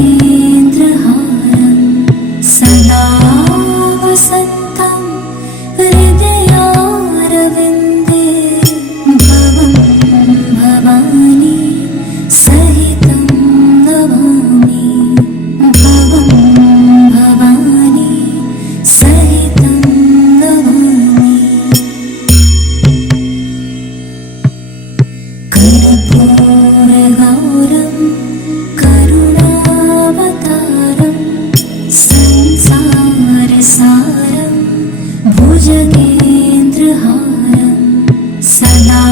भुजगेन्द्रहारं सदा वसन्तं हृदयारविन्दे भवं भवानी सहितं नमामि भवं भवानी सहितं नमामि कर्पूरगौरं करुणावतारं संसारसारं भुजगेन्द्रहारं सदा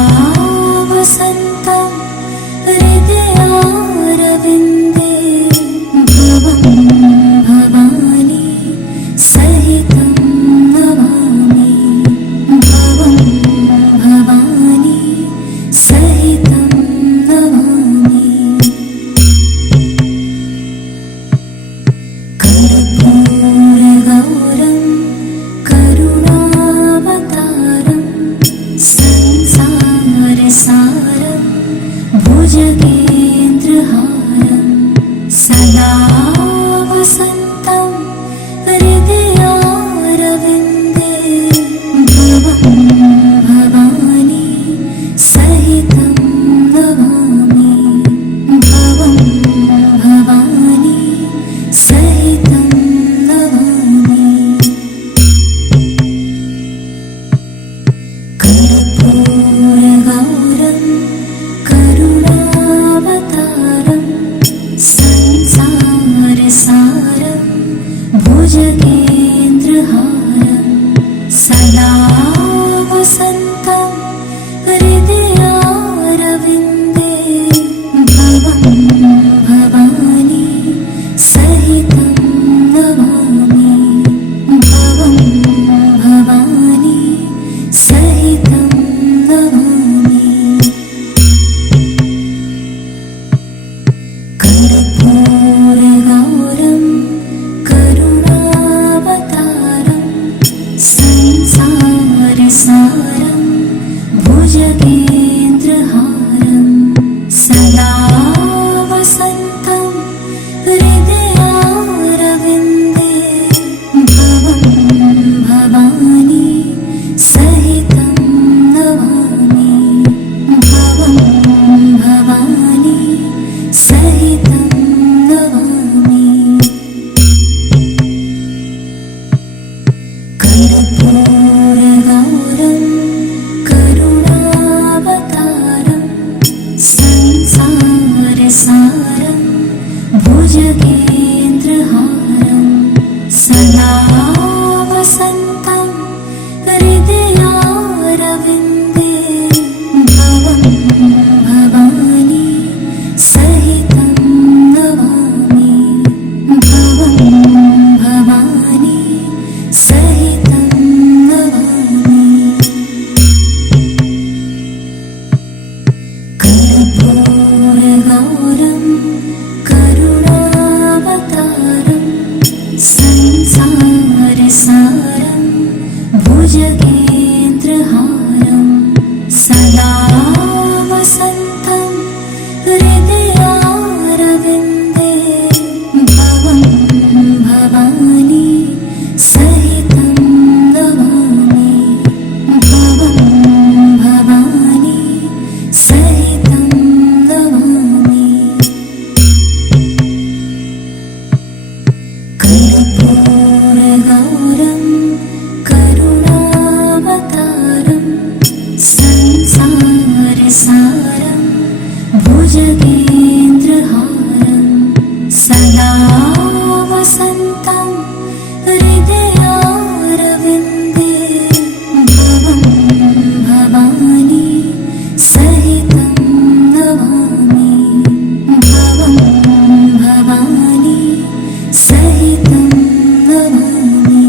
वसन्तं हृदयारविन्दे भवं भवानी सहितं नमामि भवं भवानी सहितं नमामि कर्पूरगौरं करुणावतारं संसारसारं भुजगेन्द्रहारं सदा वसन्तं हृदयारविन्दे भवं भवानी सहितं नमामि भवं भवानी सहितं नमामि कर्पूरगौरं करुणावतारं संसारसारं भुजगेन्द्रहारं सदा वसन्तं हृदयारविन्दे भवं भवानी सहितं नमामि भवं भवानी सहितं नमामि कर्पूरगौरं करुणावतारं संसारसारं भुजगेन्द्रहारं सदा वसन्तं हृदयारविन्दे भवं भवानी सहितं नमामि भवं भवानी सहितं नमामि कर्पूरगौरं करुणावतारं संसारसारं भुजगेन्द्रहारं सदा वसन्तं हृदयारविन्दे भवं भवानी सहितं नमामि भवं भवानी सहितं नमामि कर्पूरगौरं करुणावतारं संसारसारं भुजगेन्द्रहारं सदा वसन्तं हृदयारविन्दे भवं भवानी सहितं नमामि भवं भवानी सहितं नमामि कर्पूरगौरं करुणावतारं संसारसारं भुजगेन्द्रहारं सदा वसन्तं हृदयारविन्दे भवं भवानी सहितं नमामि भवं भवानी सहितं नमामि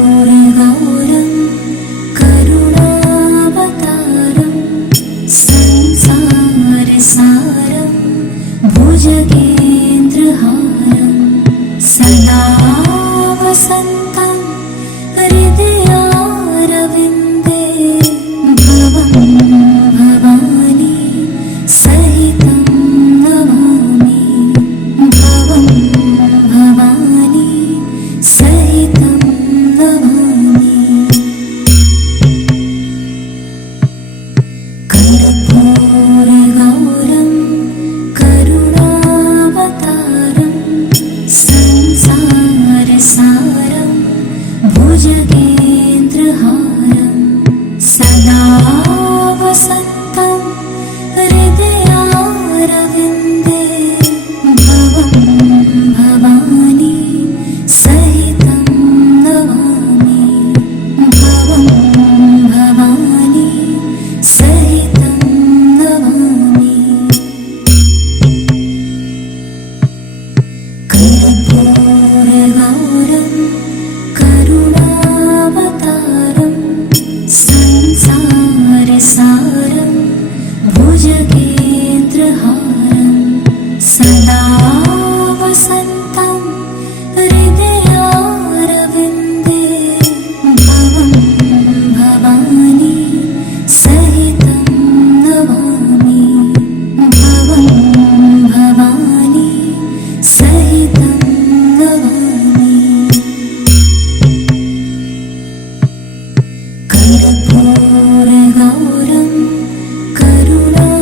कर्पूरगौरं करुणावतारं संसारसारं भुजगेन्द्रहारं सदा वसन्तं हृदयारविन्दे भवं भवानी भुजगेन्द्रहारं सदा वसन्तं हृदयारविन्दे भवं भवानी सहितं नमामि भवं भवानी सहितं नमामि कर्पूरगौरं करुणावतारं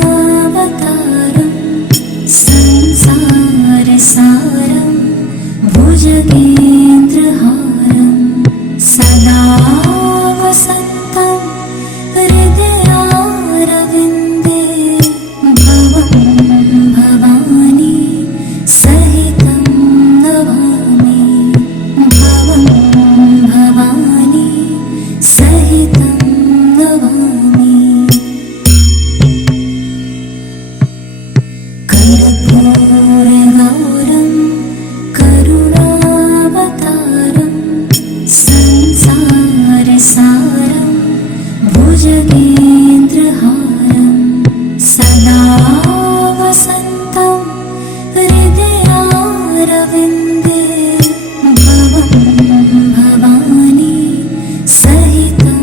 संसारसारं भुजगेन्द्रहारं सदा वसन्तं हृदयारविन्दे भवं भवानी सहितं नमामि भवं भवानी सहितं नमामि कर्पूरगौरं करुणावतारं संसारसारं भुजगेन्द्रहारं सदा वसन्तं हृदयारविन्दे भवं भवानी सहितं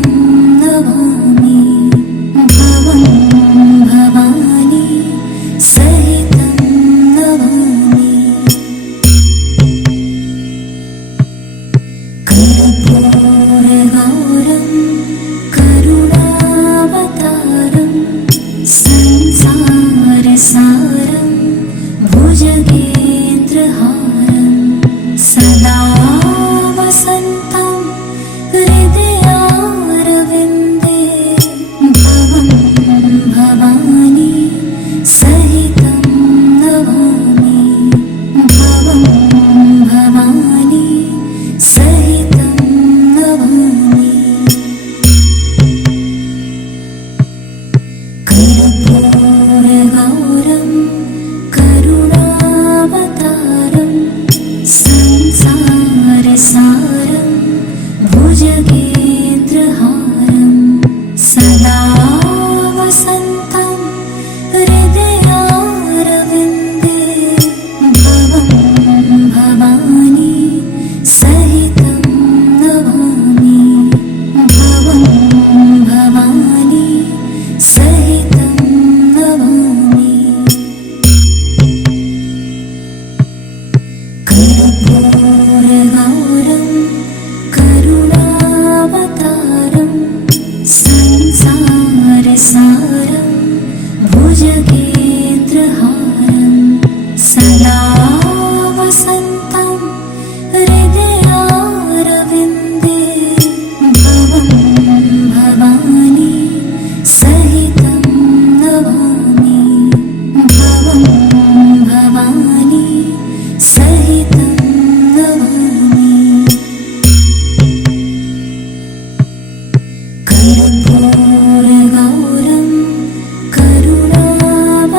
नमामि भवं भवानी सहितं नमामि कर्पूरगौरं करुणावतारं संसारसारं भुजगेन्द्रहारं सदा वसन्तं हृदयारविन्दे भवं भवानी सहितं नमामि भवं भवानी सहितं नमामि कर्पूरगौरं करुणावतारं संसारसारं भुजगेन्द्रहारं सदा वसन्तं हृदयारविन्दे भवं भवानी सहितं नमामि भवं भवानी सहितं नमामि कर्पूरगौरं करुणावतारं संसारसारं भुजगेन्द्रहारं सदा वसन्तं हृदयारविन्दे भवं भवानी सहितं नमामि भवं भवानी सहितं नमामि कर्पूरगौरं करुणावतारं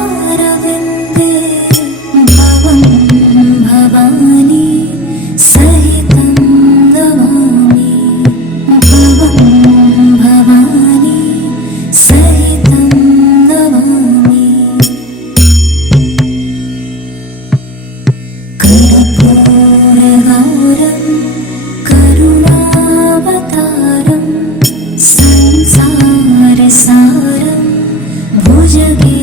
हृदयारविन्दे भवं भवानी सहितं नमामि भवं भवानी सहितं नमामि कर्पूरगौरं करुणावतारं संसारसारं भुजगे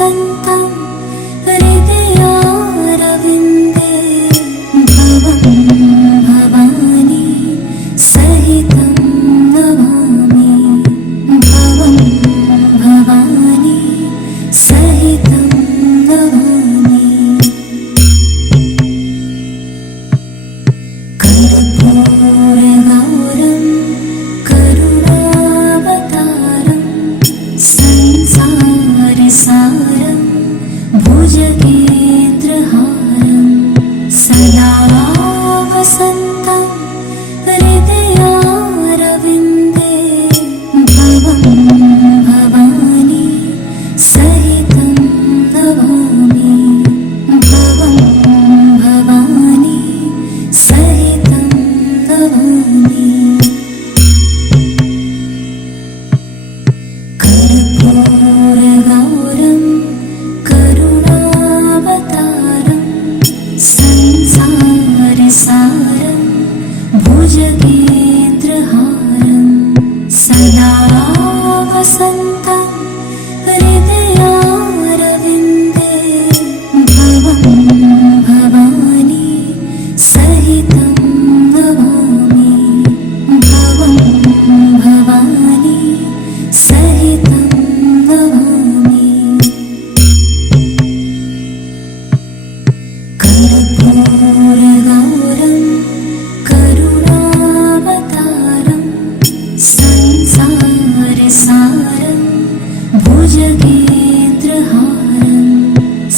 वसन्तं हृदयारविन्दे भवं भवानी सहितं नमामि भवं भवानी सहितं नमामि कर्पूरगौरं करुणावतारं संसारसारं भुजगेन्द्रहारं सदा वसन्तं हृदयारविन्दे भवं भवानी सहितं नमामि भवं भवानी सहितं नमामि कर्पूरगौरं करुणावतारं संसारसारं भुजगेन्द्रहारं सदा वसन्तं हृदयारविन्दे भवं भवानी सहितं नमामि भवं भवानी सहितं नमामि कर्पूरगौरं करुणावतारं संसारसारं भुजगेन्द्रहारं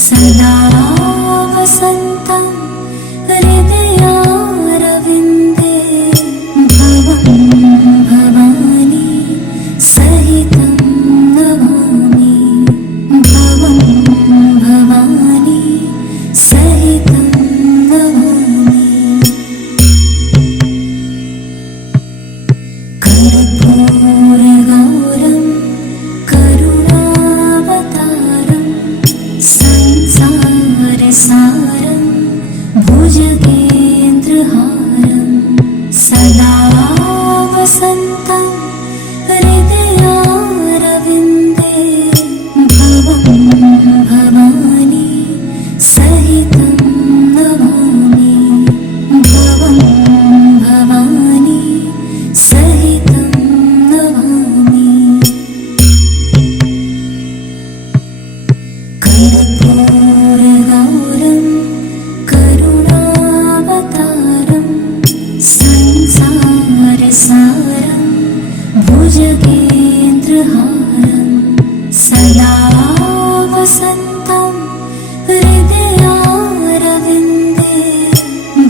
सदा वसन्तं हृदयारविन्दे भवं भवानी सहितं नमामि भवं भवानी सहितं नमामि कर्पूरगौरं करुणावतारं संसारसारं भुजगेन्द्रहारं सदा वसन्तं हृदयारविन्दे भवं भवानी सहितं नमामि भवं भवानी सहितं नमामि कर्पूरगौरं करुणावतारं संसारसारं भुजगेन्द्रहारं सदा वसन्तं हृदयारविन्दे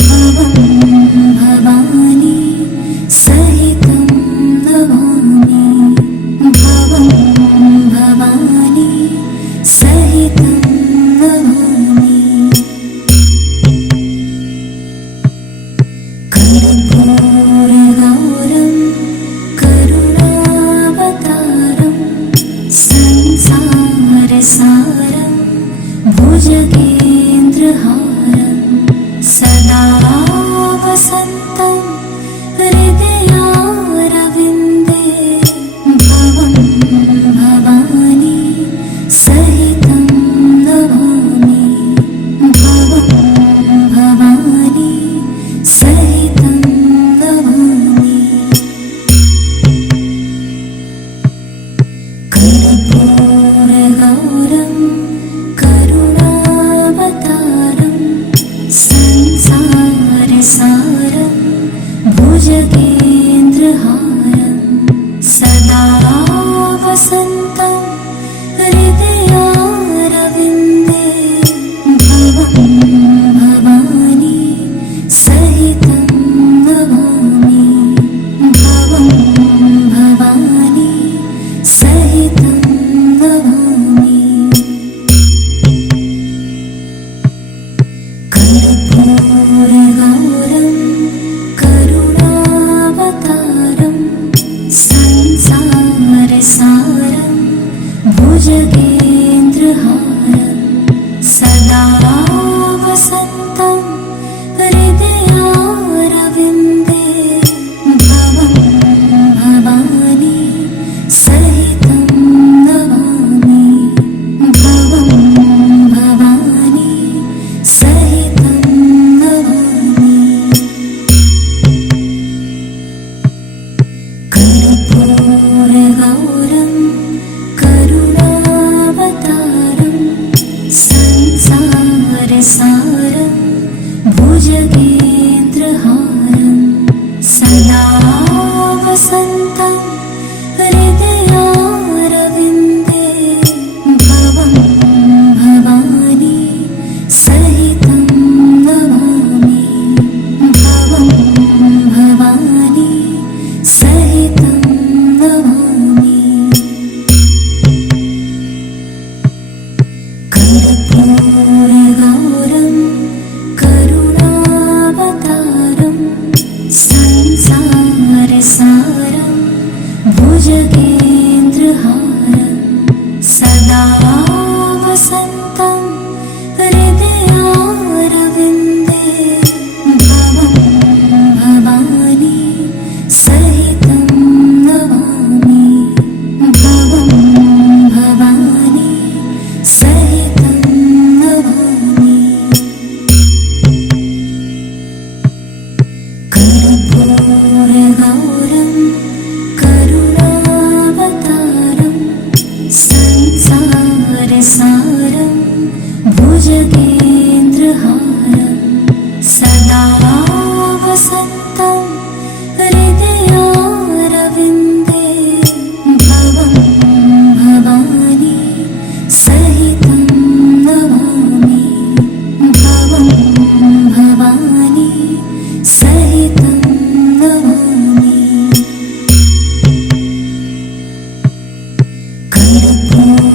भवं भवानी सहितं नमामि भवं भवानी सहितं नमामि कर्पूरगौरं करुणावतारं संसारसारं भुजगेन्द्रहारं सदा वसन्तं हृदयारविन्दे भवं भवानी सहितं नमामि भवं भवानी सहितं नमामि कर्पूरगौरं करुणावतारं संसारसारं भुजगेन्द्रहारं सदा वसन्तं हृदयारविन्दे भवं भवानी सहितं नमामि भवं भवानी सहितं नमामि कर्पूरगौरं करुणावतारं संसारसारं भुजगेन्द्रहारं सदा वसन्तं हृदयारविन्दे भवं भवानी सहितं नमामि भवं कर्पूरगौरं करुणावतारं संसारसारं भुजगेन्द्रहारं सदा वसन्तं हृदयारविन्दे भवं भवानी सहितं नमामि भवं भवानी सहितं नमामि कर्पूरगौरं करुणावतारं संसारसारं भुजगेन्द्रहारं सदा वसन्तं हृदयारविन्दे भवं भवानी सहितं नमामि भवं भवानी सहितं नमामि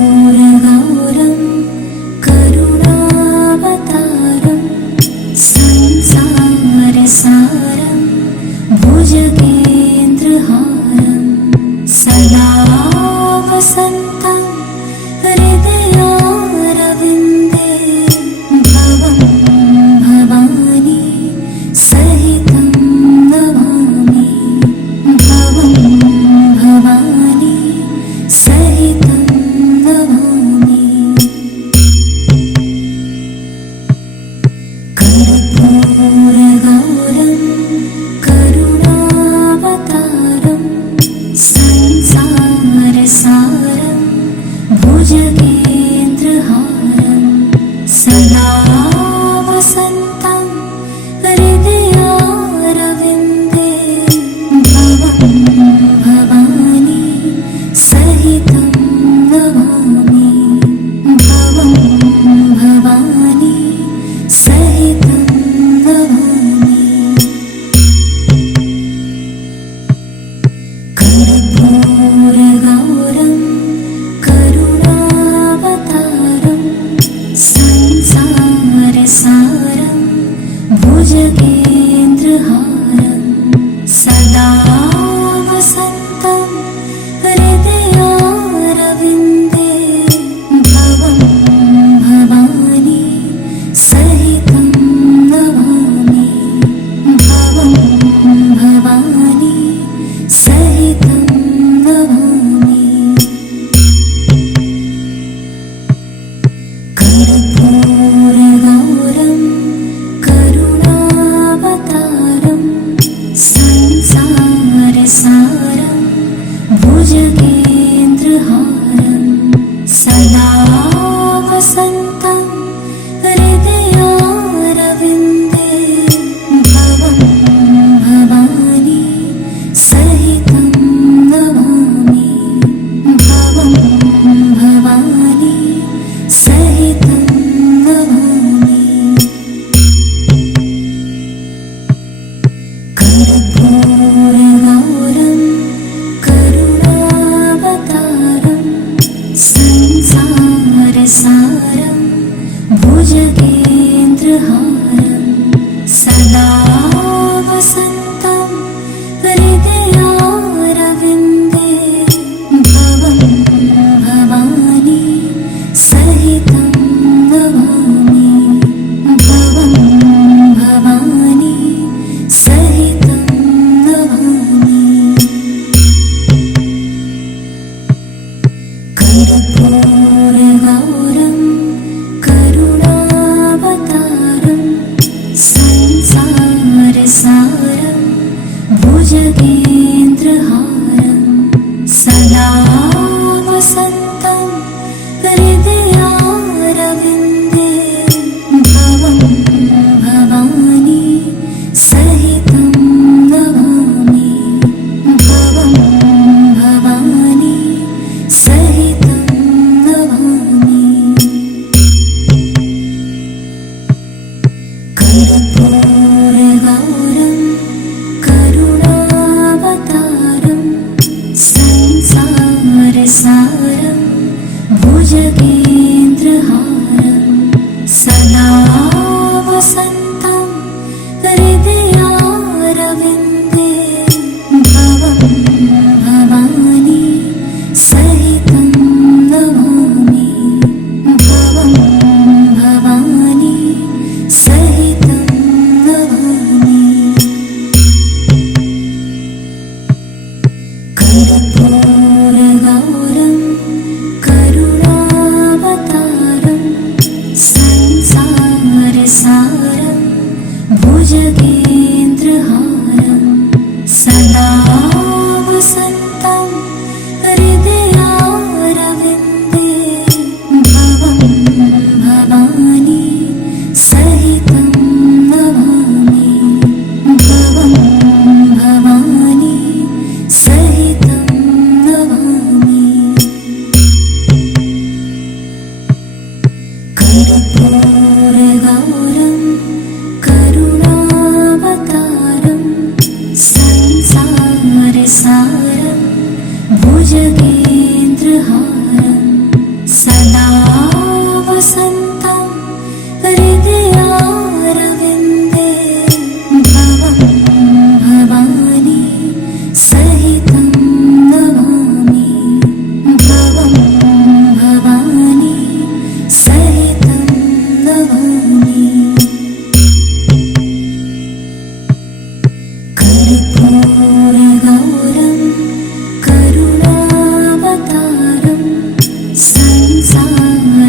कर्पूरगौरं करुणावतारं संसारसारं भुजगेन्द्रहारं सदा वसन्तं हृदयारविन्दे भवं भवानी सहितं नमामि भवं भवानी सहितं नमामि कर्पूरगौरं करुणावतारं संसारसारं भुजगेन्द्रहारं सदा वसन्तं हृदयारविन्दे भवं भवानी सहितं नमामि भवं भवानी सहितं नमामि कर्पूरगौरं करुणावतारं संसारसारं भुजगेन्द्रहारं सदा वसन्तं हृदयारविन्दे भवं भवानी सहितं नमामि भवं भवानी सहितं नमामि कर्पूरगौरं करुणावतारं संसारसारं भुजगेन्द्रहारं सदा वसन्तं हृदयारविन्दे भवं भवानी सहितं नमामि भवं भवानी सहितं नमामि कर्पूरगौरं करुणावतारं संसारसारं भुजगेन्द्रहारं सदा वसन्तं हृदयारविन्दे भवं भवानी सहितं नमामि भवं भवानी सहितं नमामि कर्पूरगौरं करुणावतारं संसारसारं भुजगेन्द्रहारं सदा वसन्तं हृदयारविन्दे भवं भवानी सहितं नमामि भवं भवानी सहितं नमामि कर्पूरगौरं करुणावतारं संसारसारं भुजगेन्द्रहारं कर्पूरगौरं करुणावतारं संसारसारं भुजगेन्द्रहारं सदा वसन्तं हृदयारविन्दे भवं भवानी सहितं नमामि भवं भवानी सहितं नमामि कर्पूरगौरं करुणावतारं संसारसारं